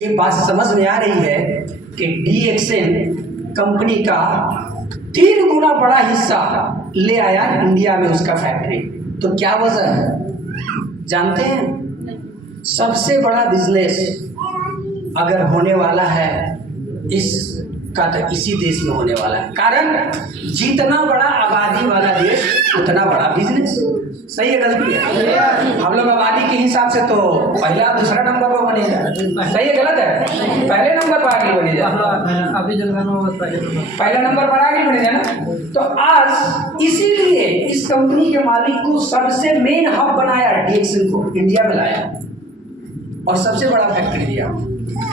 ये बात समझ में आ रही है कि DXN कंपनी का 3 गुना बड़ा हिस्सा ले आया इंडिया में उसका फैक्ट्री। तो क्या वजह है जानते हैं? सबसे बड़ा बिजनेस अगर होने वाला है इसका तो इसी देश में होने वाला है। कारण जितना बड़ा आबादी वाला देश उतना बड़ा बिजनेस। सही है गलती है? हम लोग आबादी के हिसाब से तो पहला दूसरा नंबर पर बनेगा। सही है गलत है? पहले नंबर पर आगे बनेगा। अभी पहला नंबर पर आगे बनेगा ना। तो आज इसीलिए इस कंपनी के मालिक को सबसे मेन हब बनाया, DXN को इंडिया में लाया और सबसे बड़ा फैक्ट्री दिया।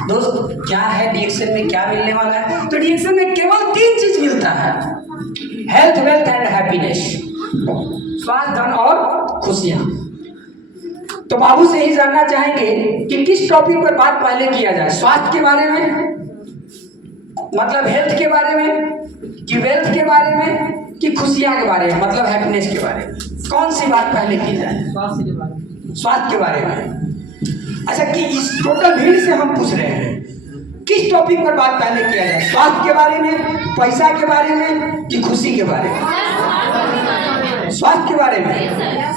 दोस्त क्या है DXN में, क्या मिलने वाला है? तो DXN में केवल 3 चीज मिलता है, हेल्थ, वेल्थ एंड हैप्पीनेस, स्वास्थ्य, धन और खुशियां। तो बाबू से ही जानना चाहेंगे कि किस टॉपिक पर बात पहले किया जाए, स्वास्थ्य के बारे में मतलब हेल्थ के बारे में, कि वेल्थ के बारे में, कि खुशियां के बारे में मतलब हैप्पीनेस के बारे में? कौन सी बात पहले की जाए? स्वास्थ्य के बारे में। अच्छा, कि इस टोटल भीड़ से हम पूछ रहे हैं किस टॉपिक पर बात पहले किया जाए, स्वास्थ्य के बारे में, पैसा के बारे में, कि खुशी के बारे में? स्वास्थ्य के बारे में।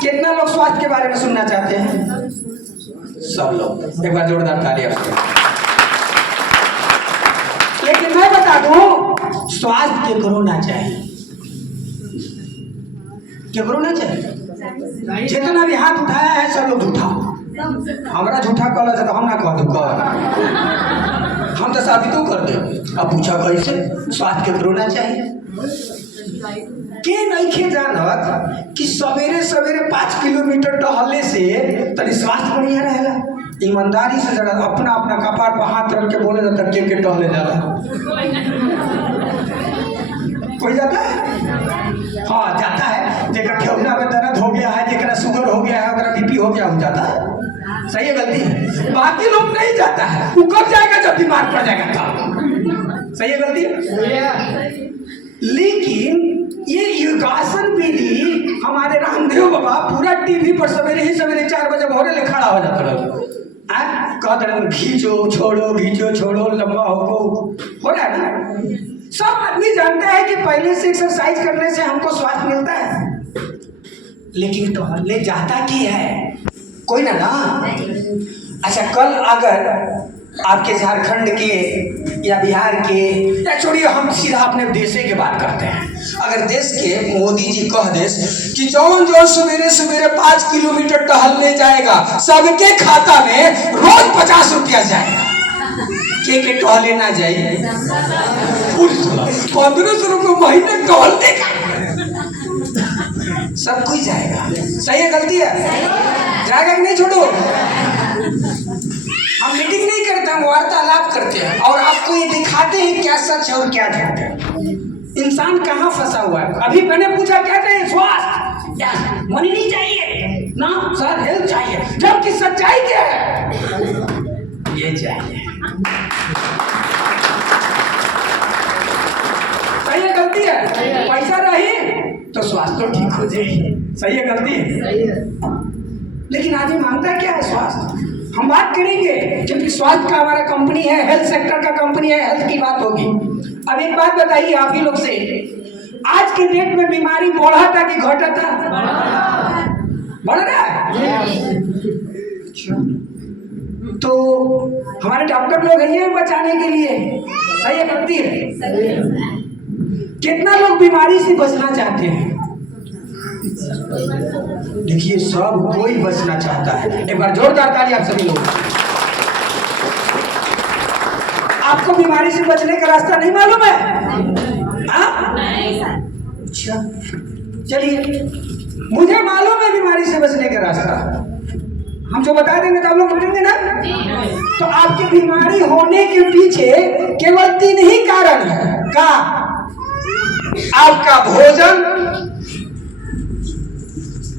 कितना लोग स्वास्थ्य के बारे में सुनना चाहते हैं? सब लोग। एक बार जोरदार तालियां। लेकिन मैं बता दूं, स्वास्थ्य केकरो ना चाहिए, केकरो ना चाहिए। जितना भी हाथ उठाया है सब लोग झूठा। हमारा झूठा कॉल है तो हम ना कह दो, हम तो साबित कर दे। अब पूछा कैसे? स्वास्थ्य केकरो ना चाहिए। के नहीं जानत कि सवेरे सवेरे 5 किलोमीटर टहलने से तनी स्वास्थ्य बढ़िया रहेगा। ईमानदारी से जरा अपना अपना कपार पर हाथ रख के बोले जाता के टहले जाला। कोई जाता है? हाँ जाता है। जेकर ठेहुना में दर्द हो गया है, जेकर शुगर हो गया है, अगर BP हो गया हो जाता है। सही है गलती है? बाकी लोग नहीं जाता है, वो कब जाएगा जब बीमार पड़ जाएगा तब। सही है गलती है? लेकिन ये योगासन विधि हमारे रामदेव बाबा पूरा टीवी पर सवेरे ही सवेरे 4 बजे भोरे ले खड़ा हो जाता है, कहते रहे खींचो छोड़ो, खींचो छोड़ो, लंबा हो रहा है ना। सब आदमी जानते हैं कि पहले से एक्सरसाइज करने से हमको स्वास्थ्य मिलता है, लेकिन टहलने जाता की है कोई ना। अच्छा, कल अगर आपके झारखंड के या बिहार के, या छोड़िए हम सीधा अपने देश की बात करते हैं, अगर देश के मोदी जी कह देस कि जौन सवेरे सवेरे 5 किलोमीटर टहलने जाएगा सबके खाता में रोज 50 रुपया जाएगा, के टहले ना जाइए 1500 रुपये महीने टहलने का सब कुछ जाएगा। सही है गलती है? जाएगा कि नहीं? छोड़ो, हम मीटिंग नहीं करते, हम वार्तालाप करते हैं और आपको ये दिखाते हैं क्या सच है और क्या झूठ है, इंसान कहाँ फंसा हुआ है। अभी मैंने पूछा क्या चाहिए? स्वास्थ्य, मनी नहीं चाहिए ना सर, हेल्थ चाहिए, जबकि सच्चाई क्या है? ये चाहिए। सही है गलती है? पैसा रही तो स्वास्थ्य तो ठीक हो जाए। सही है गलती है? लेकिन आदमी मांगता क्या है? स्वास्थ्य। हम बात करेंगे क्योंकि स्वास्थ्य का हमारा कंपनी है, हेल्थ सेक्टर का कंपनी है, हेल्थ की बात होगी। अब एक बात बताइए आप ही लोग से, आज के डेट में बीमारी बढ़ा था कि घटा था? बढ़ रहा है। तो हमारे डॉक्टर लोग हैं बचाने के लिए। सही है गलती है? कितना लोग बीमारी से बचना चाहते हैं? देखिए सब कोई बचना चाहता है। एक बार जोरदार ताली आप सभी लोग। आपको बीमारी से बचने का रास्ता नहीं मालूम है? अच्छा चलिए, मुझे मालूम है बीमारी से बचने का रास्ता। हम जो बता देंगे तो आप लोग बचेंगे ना। तो आपकी बीमारी होने के पीछे केवल 3 ही कारण है। का? आपका भोजन,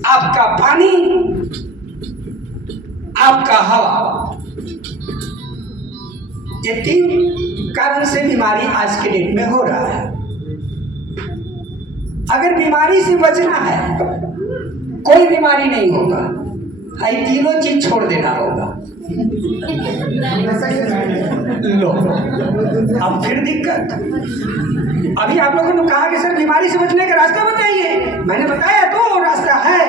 आपका पानी, आपका हवा। ये 3 कारण से बीमारी आज के डेट में हो रहा है। अगर बीमारी से बचना है, कोई बीमारी नहीं होगा, ये तीनों चीज छोड़ देना होगा। लो, अब फिर दिक्कत। अभी आप लोगों ने कहा कि सर बीमारी से बचने का रास्ता बताइए, मैंने बताया तो रास्ता है।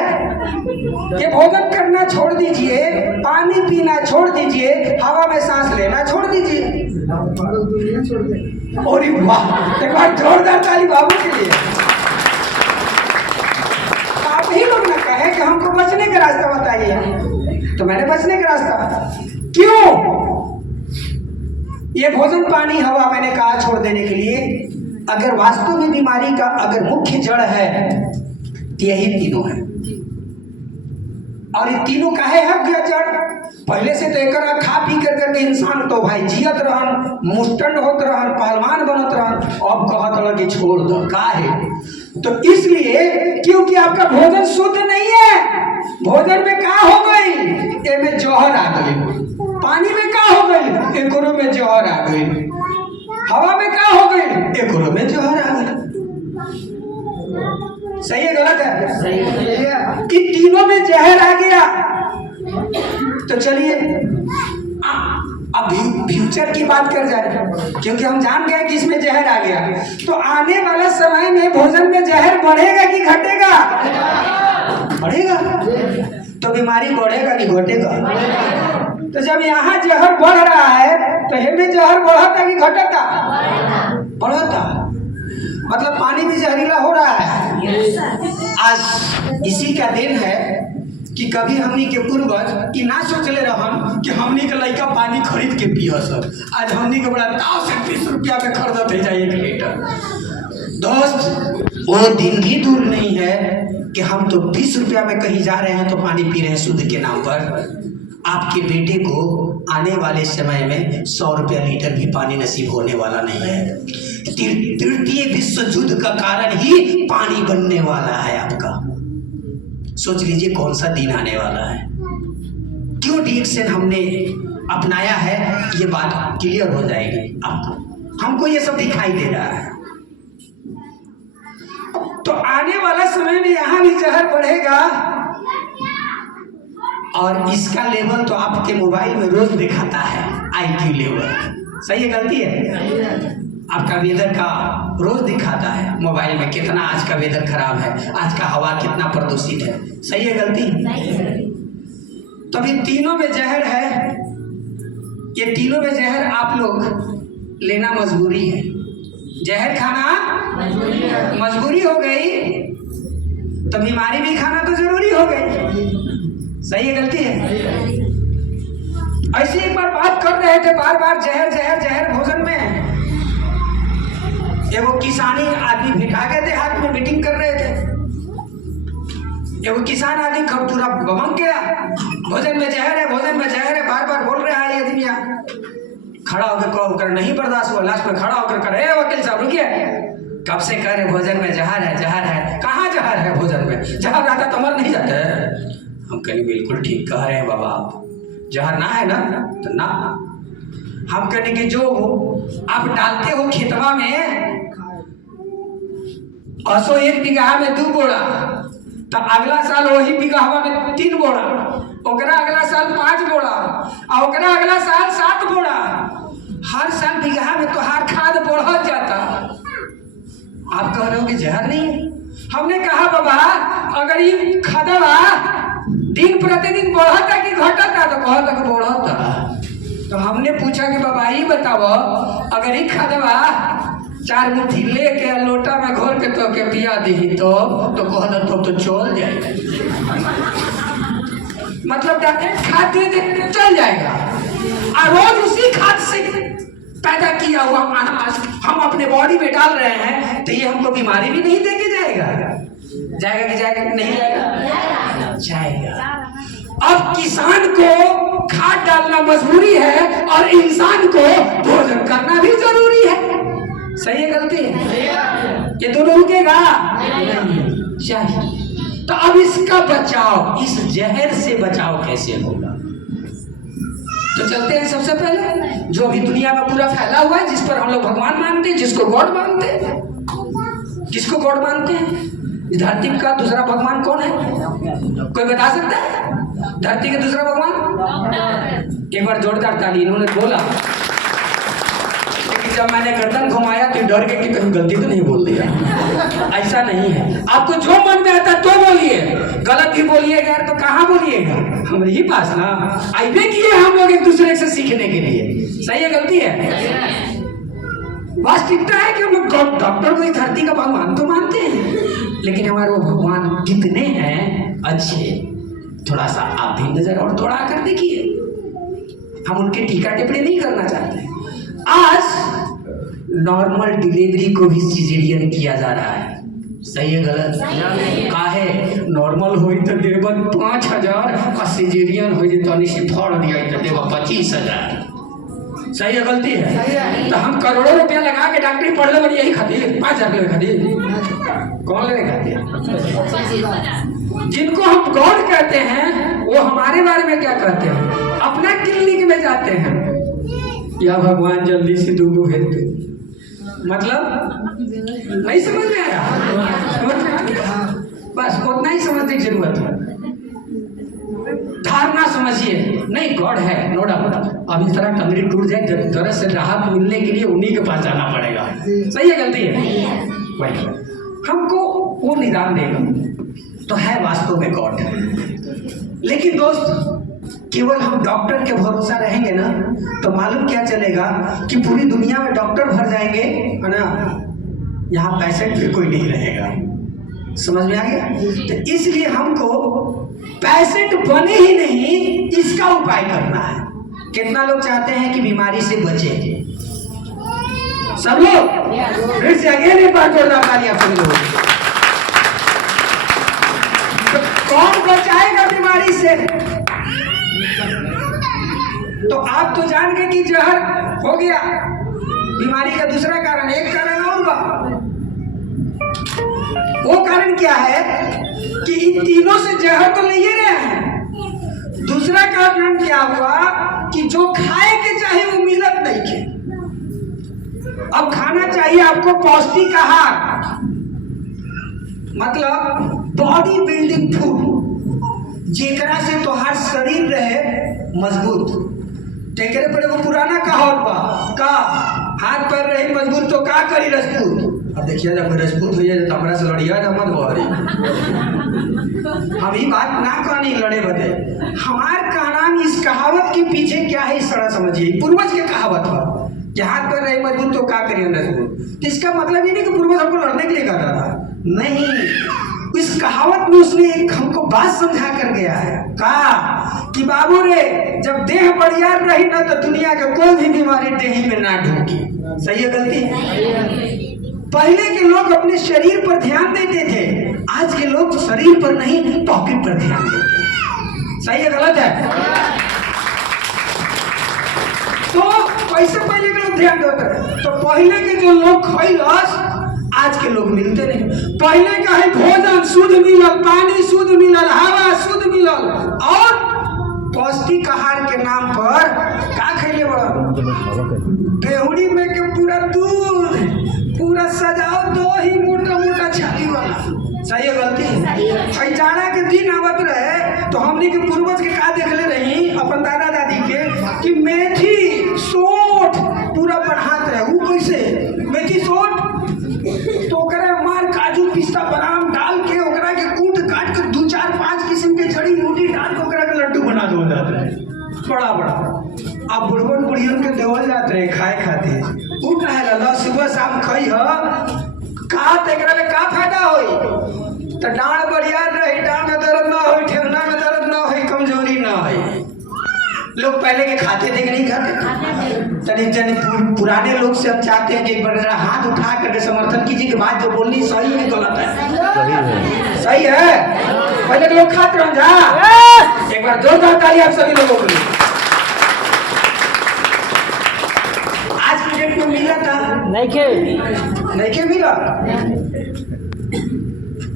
ये भोजन करना छोड़ दीजिए, पानी पीना छोड़ दीजिए, हवा में सांस लेना छोड़ दीजिए। और वाह, एक बार जोरदार ताली बाबू के लिए। आप ही लोग ना कहे कि हमको बचने का रास्ता बताइए, तो मैंने बचने का रास्ता क्यों? ये भोजन पानी हवा मैंने कहा छोड़ देने के लिए। अगर वास्तव में बीमारी का अगर मुख्य जड़ है तो यही तीनों है। और ये तीनों काहे है क्या जड़? पहले से तो एक खा पी करके इंसान तो भाई जियत रहन, मुस्टंड होत रहन, पहलवान बनत रहन, अब कहत रह कि छोड़ दो। काहे? तो इसलिए क्योंकि आपका भोजन शुद्ध नहीं है। भोजन में का हो गई? एमे जहर आ गई। पानी में का हो गई? एकरो में जहर आ गई। हवा में का हो गई? एकरो में जहर आ गई। सही है गलत है? सही है। कि तीनों में जहर आ गया। तो चलिए अब फ्यूचर की बात कर जाए, क्योंकि हम जान गए कि इसमें जहर आ गया। तो आने वाला समय में भोजन में जहर बढ़ेगा कि घटेगा? बढ़ेगा। तो बीमारी बढ़ेगा कि घटेगा? तो जब यहाँ जहर बढ़ रहा है तो हेमे जहर बढ़ता कि घटता? बढ़ता। मतलब पानी भी जहरीला हो रहा है। आज इसी का दिन है कि कभी हमनी के पूर्वज कि ना सोचले रहन कि हमनी के लड़का पानी खरीद के पिया सब। आज हमनी के बड़ा ताव से 20 रुपया में खरीदत है जाए 1 लीटर। दोस्त, वो दिन भी दूर नहीं है कि हम तो 20 रुपया में कहीं जा रहे हैं तो पानी पी रहे हैं शुद्ध के नाम पर। आपके बेटे को आने वाले समय में 100 रुपया लीटर भी पानी नसीब होने वाला नहीं है। तृतीय विश्व युद्ध का कारण ही पानी बनने वाला है आपका। सोच लीजिए कौन सा दिन आने वाला है। क्यों डिएक्शन हमने अपनाया है, ये बात क्लियर हो जाएगी आपको। हमको ये सब दिखाई दे रहा है। तो आने वाला समय में यहाँ भी जहर बढ़ेगा। और इसका लेवल तो आपके मोबाइल में रोज दिखाता है, IQ लेवल। सही है गलती है? आपका वेदर का रोज दिखाता है मोबाइल में, कितना आज का वेदर खराब है, आज का हवा कितना प्रदूषित है। सही है गलती? तो अभी तीनों में जहर है। ये तीनों में जहर आप लोग लेना मजबूरी है। जहर खाना मजबूरी हो गई, तो बीमारी भी खाना तो जरूरी हो गई। सही है गलती है? ऐसे एक बार बात कर रहे थे, बार बार जहर जहर जहर भोजन में। एगो किसानी आदमी बिठा गए थे, हाथ में मीटिंग कर रहे थे। एगो किसान आदमी कब पूरा बमक गया, भोजन में जहर है, भोजन में जहर है, बार बार बोल रहा है ये आदमी। खड़ा होकर कहो नहीं बर्दाश्त हुआ, लास्ट में खड़ा होकर करे वकील साहब रुकिए, कब से कह रहे भोजन में जहर है जहर है। कहाँ जहर है भोजन में? जहर रहता तो मर नहीं जाते। हम कहीं बिल्कुल ठीक कह रहे हैं बाबा, जहर ना है ना तो ना। हम कहने के जो आप डालते हो खेतवा में, असो 1 बीघा में 2 बोरा, तो अगला साल वही बीघा में 3 बोरा, ओकरा अगला साल 5 बोरा, और ओकरा अगला साल 7 बोरा। हर साल बीघा में तो हर खाद बढ़ जाता। आप कह रहे हो कि जहर नहीं है। हमने कहा बाबा अगर ये खादवा दिन प्रतिदिन बढ़ता कि घटता, तो कहता कि बढ़ता। तो हमने पूछा कि बाबा ये बताओ, अगर ये खादवा 4 मुट्ठी लेके लोटा में घोर के तो के पिया दी तो कहता तो चल जाएगा। मतलब डायरेक्ट खाद दे दे चल जाएगा, और रोज उसी खाद से पैदा किया हुआ अनाज हम अपने बॉडी में डाल रहे हैं, तो ये हमको बीमारी भी नहीं देके जाएगा। जाएगा कि जाएगा कि नहीं जाएगा? जाएगा। अब किसान को खाद डालना मजबूरी है और इंसान को भोजन करना भी जरूरी है। सही है गलती है? ये दोनों रुकेगा चाहिए। तो अब इसका बचाव, इस जहर से बचाव कैसे होगा? तो चलते हैं सबसे पहले जो अभी दुनिया में पूरा फैला हुआ है, जिस पर हम लोग भगवान मानते हैं, जिसको गॉड मानते हैं। किसको गॉड मानते हैं? धरती का दूसरा भगवान कौन है? कोई बता सकता है? धरती का दूसरा भगवान एक बार जोरदार ताली। इन्होंने बोला, लेकिन जब मैंने गर्दन घुमाया तो डर गए कि कहीं गलती तो नहीं बोल दिया। ऐसा नहीं है, आपको जो मन में आता तो बोलिए, गलत भी बोलिएगा तो कहाँ बोलिएगा, हमारे ही पास ना आईबे किए हम लोग एक दूसरे से सीखने के लिए। सही है गलती है? वास्तविकता है कि हम लोग डॉक्टर को इस धरती का भगवान तो मानते हैं, लेकिन हमारे वो भगवान कितने हैं अच्छे, थोड़ा सा आप भी नजर और दौड़ा कर देखिए। हम उनके टीका टिप्पणी नहीं करना चाहते। आज नॉर्मल डिलीवरी को भी सिजेरियन किया जा रहा है। सही है गलत? काहे नॉर्मल हुई तो देव 5,000 और सिजेरियन हुई तो निश्चित फोड़ दिया तो देव 25,000। सही है गलती है? तो हम करोड़ों रुपया लगा के डॉक्टरी पढ़ ले, यही खातिर 5,000 ले खातिर कौन ले खातिर? जिनको हम गॉड कहते हैं वो हमारे बारे में क्या कहते हैं? अपना क्लिनिक में जाते हैं, या भगवान जल्दी से दूगो भेज दे। मतलब नहीं समझ में आया? बस उतना ही समझने की जरूरत है। धारणा समझिए, नहीं गॉड है नो डाउट। अब इस तरह टंगड़ी टूट जाए, दर्द से राहत मिलने के लिए उन्हीं के पास जाना पड़ेगा। सही है गलती है? वही हमको वो निदान देगा तो है वास्तव में गॉड। लेकिन दोस्त केवल हम डॉक्टर के भरोसा रहेंगे ना तो मालूम क्या चलेगा कि पूरी दुनिया में डॉक्टर भर जाएंगे है ना, यहाँ पेशेंट भी कोई नहीं रहेगा। समझ में आ गया? तो इसलिए हमको पेशेंट बने ही नहीं, इसका उपाय करना है। कितना लोग चाहते हैं कि बीमारी से बचे? सब लोग फिर से अगेन एक बार जोरदार तालियां सुन लो। तो कौन बचाएगा बीमारी से? तो आप तो जान गए कि जहर हो गया बीमारी का दूसरा कारण, एक कारण और बा। वो कारण क्या है कि इन तीनों से जहर तो नहीं रहे हैं। दूसरा कारण क्या हुआ कि जो खाए के चाहे वो मिलत नहीं के। अब खाना चाहिए आपको पौष्टिक आहार, मतलब बॉडी बिल्डिंग फूड, जेकरा से तोहार शरीर रहे मजबूत। टेकरे पर एगो पुराना कहावत बा का, हाथ पैर रही मजबूत तो का करी रजपूत। अब देखिए जब रजपूत हो जाए तो हमरा से लड़िया ना मत बोरी। हम ही बात ना कहनी लड़े बदे, हमार कहना इस कहावत के पीछे क्या है इस तरह समझिए। पूर्वज के कहावत है कि हाथ पैर रही मजबूत तो का करी रजपूत। तो इसका मतलब ये नहीं कि पूर्वज हमको लड़ने के लिए कर रहा था, नहीं। इस कहावत में उसने एक हमको बात समझा कर गया है, कहा कि बाबू रे जब देह बड़ियार रही ना तो दुनिया के कोई भी बीमारी देही में ना ढूंढी। सही है गलती? पहले के लोग अपने शरीर पर ध्यान देते थे, आज के लोग शरीर पर नहीं पॉकेट पर ध्यान देते हैं। सही है गलत है? तो कैसे पहले के लोग ध्यान देते हैं? तो पहले के जो लोग खैलस आज के लोग मिलते नहीं। पहले का है भोजन शुद्ध मिलल, पानी शुद्ध मिलल, हवा शुद्ध मिलल, और पौष्टिक आहार के नाम पर का खैले बड़ा बेहुड़ी में के पूरा दूध, पूरा सजाओ दो ही मोटा मोटा छाली वाला। सही है गलती? जाड़ा के दिन आवत रहे तो हमने के पूर्वज के का देखले रही अपन दादा दादी के कि मेथी सोठ पूरा बढ़ात रहे। वो कैसे मेथी सोठ? तो ओकरा मार काजू पिस्ता बादाम डाल के ओकरा के कूट काट के 2-4-5 किस्म के जड़ी बूटी डाल के ओकरा के लड्डू बना दो जाते रहे बड़ा बड़ा। अब बुढ़वन बुढ़ियन के देवल जाते रहे खाए खातिर। उ कहे ला सुबह शाम खई ह का तेकरा में का फायदा होई? तो डांड बढ़िया रही, डांड में दर्द ना होई, ठेवना में दर्द ना होई, कमजोरी ना होई। लोग पहले के खाते थे कि नहीं खाते? तनी पुराने लोग से हम चाहते हैं कि एक बार जरा हाथ उठा करके समर्थन कीजिए कि बात जो बोलनी सही है गलत है? सही है। पहले के लोग खाते रह जा। एक बार जोरदार ताली आप सभी लोगों के लिए। आज की डेट में मिला था नहीं के मिला।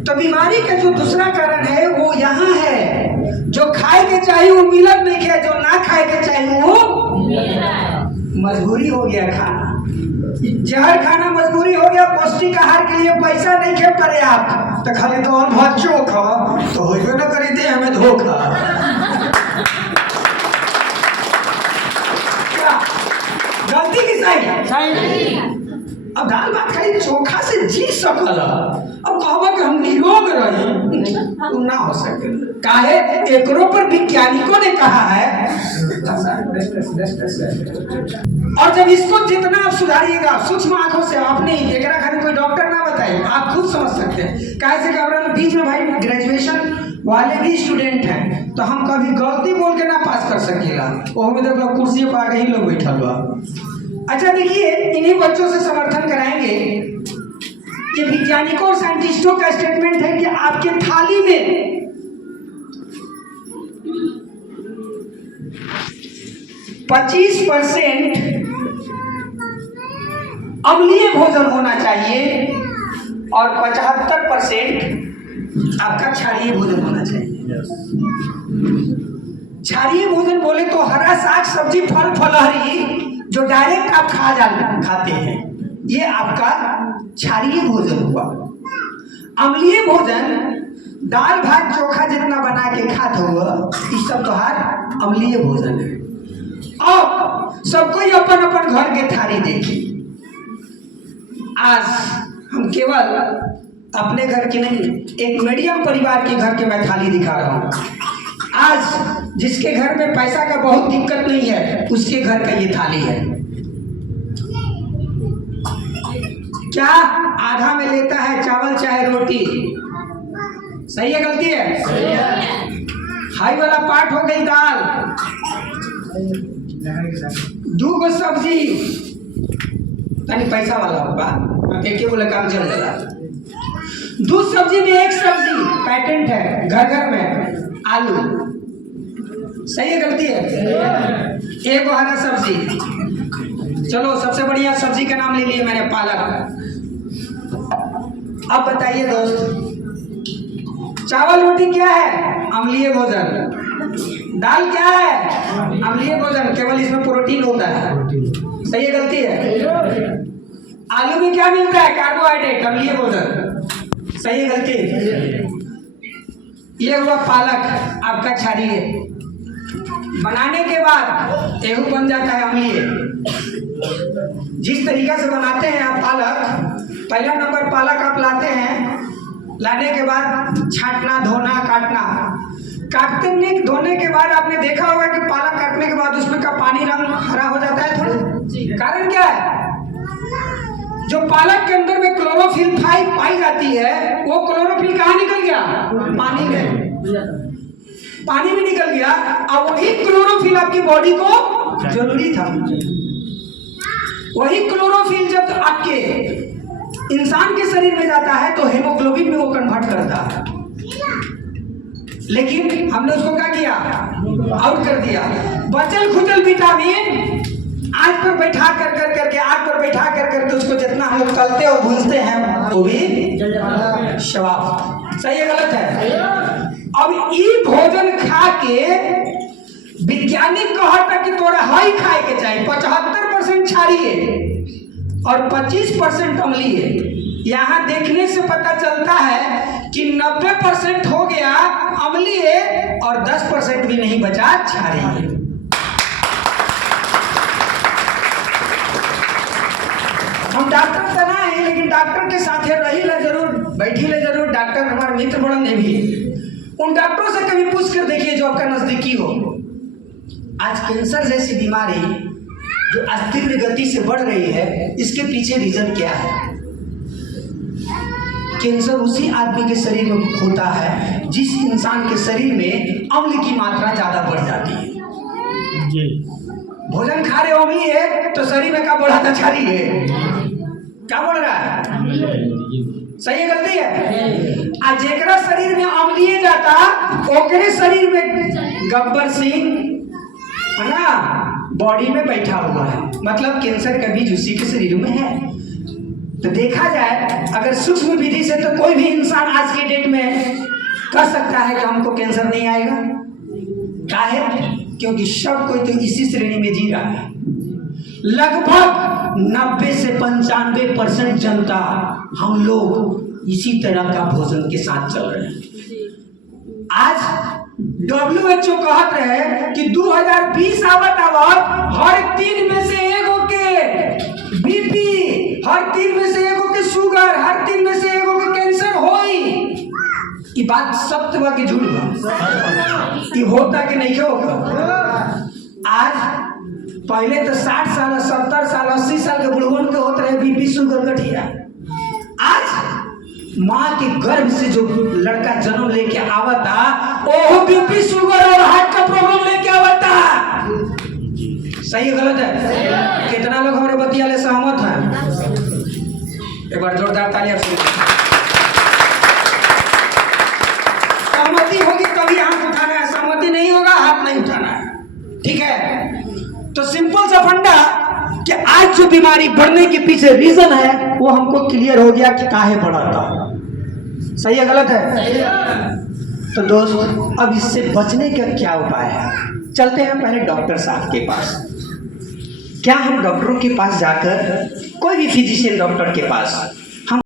तो बीमारी का जो दूसरा कारण है वो यहाँ है, जो खाए के चाहिए वो मिलत नहीं है, जो ना खाए के चाहिए वो मजबूरी हो गया खाना। जहर खाना मजबूरी हो गया। पौष्टिक आहार के लिए पैसा नहीं खे पर्याप्त तो खाली तो हम बच्चों खा तो हो ना करी दे हमें धोखा। गलती की सही? अब दाल भात खाली चोखा से जी सकल, अब कहबा कि हम निरोग रही, वो ना हो सके। काहे? एकरो पर वैज्ञानिकों ने कहा है। और जब इसको जितना आप सुधारिएगा सूक्ष्म आंखों से, आपने एकरा खाली कोई डॉक्टर ना बताए, आप खुद समझ सकते हैं। काहे से कि बीच में भाई ग्रेजुएशन वाले भी स्टूडेंट हैं, तो हम कभी गलती बोल के ना पास कर सकेला। वो में देख लो कुर्सी पर आगे ही लोग बैठल बा। अच्छा देखिए, इन्हीं बच्चों से समर्थन कराएंगे। ये वैज्ञानिकों और साइंटिस्टों का स्टेटमेंट है कि आपके थाली में 25% अम्लीय भोजन होना चाहिए और 75% आपका क्षारीय भोजन होना चाहिए। क्षारीय भोजन बोले तो हरा साग सब्जी फल फलहरी जो डायरेक्ट आप खाते हैं, ये आपका क्षारीय भोजन हुआ। अम्लीय भोजन दाल भात चोखा जितना बना के खाते हुआ, इस सब तोहार अम्लीय भोजन है। अब सबको ही अपन अपन घर के थाली देखी। आज हम केवल अपने घर की नहीं, एक मीडियम परिवार के घर के मैं थाली दिखा रहा हूँ। आज जिसके घर में पैसा का बहुत दिक्कत नहीं है, उसके घर का ये थाली है। क्या आधा में लेता है चावल चाहे रोटी? सही है गलती है? सही है। हाई वाला पार्ट हो गई दाल, 2 गो सब्जी, तनी पैसा वाला होगा, एक बोले काम चल जाएगा। 2 सब्जी में 1 सब्जी पैटेंट है घर घर में, आलू। सही है गलती है? 1 हरा सब्जी। चलो सबसे बढ़िया सब्जी का नाम ले लिए मैंने, पालक। अब बताइए दोस्त, चावल रोटी क्या है? अम्लीय भोजन। दाल क्या है? अम्लीय भोजन, केवल इसमें प्रोटीन होता है। सही है गलती है? आलू में क्या मिलता है? कार्बोहाइड्रेट, अम्लीय भोजन। सही है गलती है? ये हुआ पालक, आपका क्षारीय। बनाने के बाद एहू बन जाता है अम्लीय। जिस तरीका से बनाते हैं आप पालक, पहला नंबर पालक आप लाते हैं, लाने के बाद छांटना, धोना, काटने धोने के बाद आपने देखा होगा कि पालक काटने के बाद उसमें का पानी रंग हरा हो जाता है थोड़ा। कारण क्या है? जो पालक के अंदर में क्लोरोफिल पाई जाती है, वो क्लोरोफिल कहाँ निकल गया? पानी में निकल गया। अब वही क्लोरोफिल आपकी बॉडी को जरूरी था। वही क्लोरोफिल जब आपके इंसान के शरीर में जाता है तो हेमोग्लोबिन में वो कन्वर्ट करता है, लेकिन हमने उसको क्या किया? आउट कर दिया। बचल खुचल विटामिन आग पर बैठा कर उसको जितना हम लोग तलते और भूनते हैं वो भी शवाब। सही है गलत है? अब ये भोजन खा के वैज्ञानिक कहता कि तोरा हाई खाए के चाहिए। 75% क्षारीय और 25% अम्लीय। यहाँ देखने से पता चलता है कि 90% हो गया अम्लीय और 10% भी नहीं बचा क्षारीय। हम डॉक्टर तो ना है, लेकिन डॉक्टर के साथ रही ला जरूर, बैठी ले जरूर। डॉक्टर हमारे मित्र बड़न भी है, उन डॉक्टरों से कभी पूछ कर देखिए जो आपका नजदीकी हो। आज कैंसर जैसी बीमारी जो अस्थिर गति से बढ़ रही है, इसके पीछे रीजन क्या है? कैंसर उसी आदमी के शरीर में होता है जिस इंसान के शरीर में अम्ल की मात्रा ज्यादा बढ़ जाती है। भोजन खा रहे हो भी है तो शरीर में क्या बढ़ा था? क्षारीय है। क्या बढ़ रहा है? सही है गलती है? आज जेकरा शरीर में अम्लीय जाता, ओकरे शरीर में गब्बर सिंह है ना बॉडी में बैठा हुआ है, मतलब कैंसर का बीज उसी के शरीर में है। तो देखा जाए अगर सूक्ष्म विधि से तो कोई भी इंसान आज के डेट में कर सकता है कि हमको कैंसर नहीं आएगा। काहे? क्योंकि सब कोई तो इसी श्रेणी में जी रहा है। लगभग 90 से 95% जनता हम लोग इसी तरह का भोजन के साथ चल रहे हैं। आज WHO कहत रहे कि 2020 आवत हर 3 में से 1 के हर 3 में से एगो के शुगर, हर 3 में से एगो के कैंसर होई। ये बात सत्य बा कि झूठ बा? ये होता कि नहीं होगा? आज पहले तो 60 साल 70 साल 80 साल के बुढ़वन के होते रहे बीपी शुगर गठिया। आज माँ के गर्भ से जो लड़का जन्म लेके आवता वो बीपी शुगर और हार्ट का प्रॉब्लम लेके आवता। सही है गलत है? कितना लोग हमारे बतिया ले सहमत हैं? एक बार जोरदार तालियां सुनिए। सहमति होगी तभी हाथ उठाना है, सहमति नहीं होगा हाथ नहीं उठाना है। ठीक है? तो सिंपल सा फंडा कि आज जो बीमारी बढ़ने के पीछे रीजन है वो हमको क्लियर हो गया कि काहे बढ़ा था। सही है गलत है? तो दोस्त अब इससे बचने का क्या उपाय है? चलते हैं पहले डॉक्टर साहब के पास। क्या हम डॉक्टरों के पास जाकर, कोई भी फिजिशियन डॉक्टर के पास